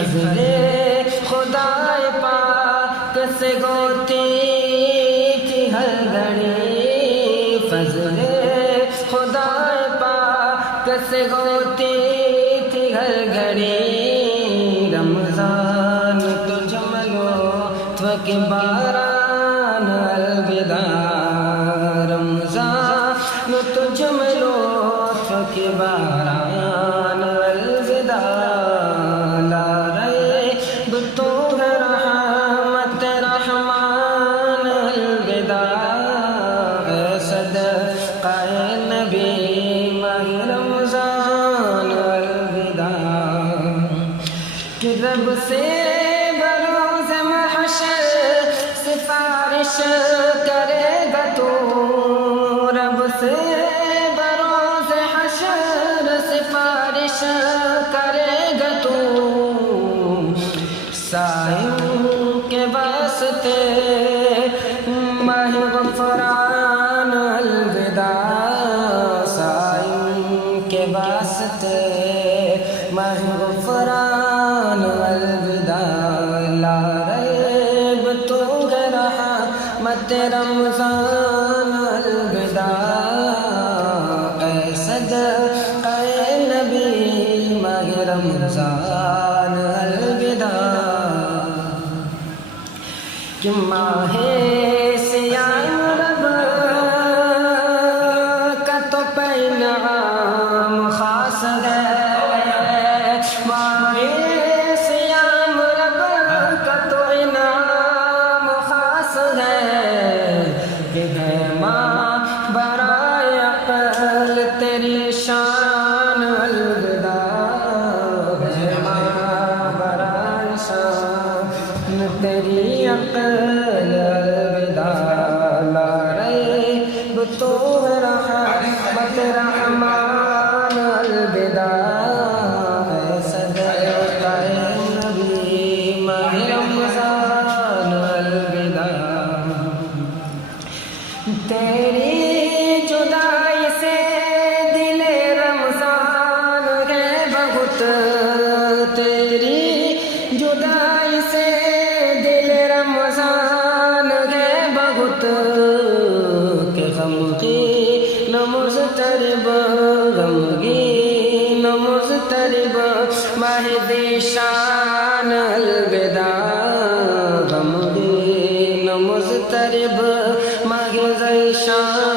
فضل خدا پاک سے ہوتی تھی ہر گھڑی، فضل خدا پاک سے ہوتی تھی ہر گھڑی، رمضان تجھ ملطف کے باران الوداع، رمضان تجھ ملطف کے باران الوداع، لا ریب تو ہے رحمت رحمان الوداع، اے صدقہ نبی ماہ رمضان الوداع، کہ رب سے بروز محشر سفارش کرے گا تو، رب سے بروز حشر سفارش کرے گا تو، سائم کے واسطے ماہ غفران الوداع، سائم کے واسطے ماہ غفران الوداع، لا ریب تو ہے رحمت رمضان الوداع، اے صدقہ نبی ماہ رمضان الوداع، کہ ماہ سیام رب کا تو پیغام خاص ہے، ماہ سیام رب کا تو انعام خاص ہے، کہ ہے ماں برائے عقل تیری شان الوداع، ہے ماں برائے شان تیری عقل الوداع، لا ریب تو ہے رحمت رحمان الوداع، اے صدقہ نبی ماہ رمضان الوداع، تیری جدائی سے دل رمضان ہے بہت، تیری جدائی سے دل رمضان ہے بہت، کہ غمگین مضطرب غمگین مضطرب ماہ ذیشان الوداع، غمگین مضطرب ماہ ذیشان